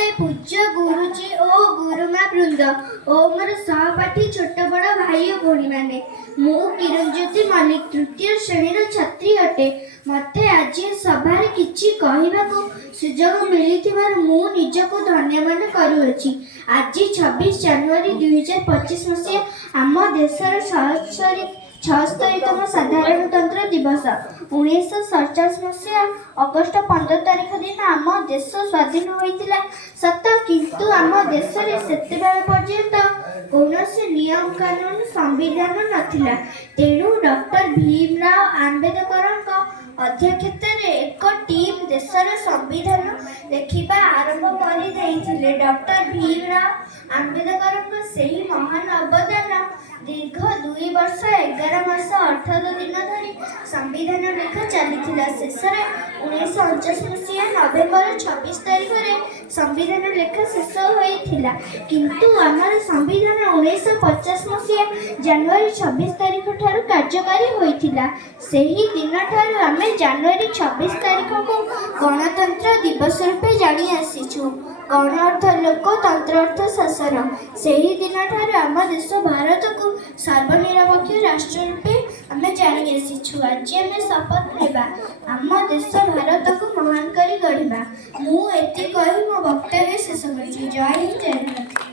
नमस्ते पूज्य गुरुजी ओ गुरुमा वृंद ओ मोर सहपाठी छोट बड़ भाई और भौणी मैंने मु किरणज्योति मल्लिक तृतीय श्रेणी छात्री अटे। मते आज सभारे किछि कहिबाकू सुजोग मिलिथिबार मु निजको धन्य मन करूअछि। आज 26 जनवरी 2025 मसिया आम देशर 76तम साधारणतंत्र दिवस। 1947 मसीहा अगस्ट 15 तारिख दिन आम देश स्वाधीन होइतिला सत, किंतु आम देश रे सेतेबेले पर्यंत कौनसी नियम कानून संविधान नथिला। तेणु डॉक्टर भीमराव आंबेडकर अध्यक्षतार एक टीम देशर संविधान देखिबा आरंभ करि दैथिले। डॉक्टर भीमराव आंबेडकर सेही महान अवदान दीर्घ 2 वर्ष 11 मास 18 दिन धरी संविधान लेखा चली। शेष 1949 मसीहा नवेम्बर 26 तारिख में संविधान लेखा शेष होइथिला, किंतु आमर संविधान 1950 मसीहा जनवरी 26 तारिख ठारू कार्यकारी होइथिला। सेही दिन ठारू आमे जनवरी 26 तारिख को गणतंत्र दिवस रूपे जानी आसीछु। गण अर्थ लोक, तंत्र अर्थ शासन। सेही दिन ठारू आम देश भारत को सर्वनिरपेक्ष राष्ट्र रूपे आमे जानी आसीछु। आज आमे शपथ नेबा आम देश भारत को महान करी गढ़िबा। मु एति कहि मो वक्तव्य शेष करछि। जय हिंद, जय भारत।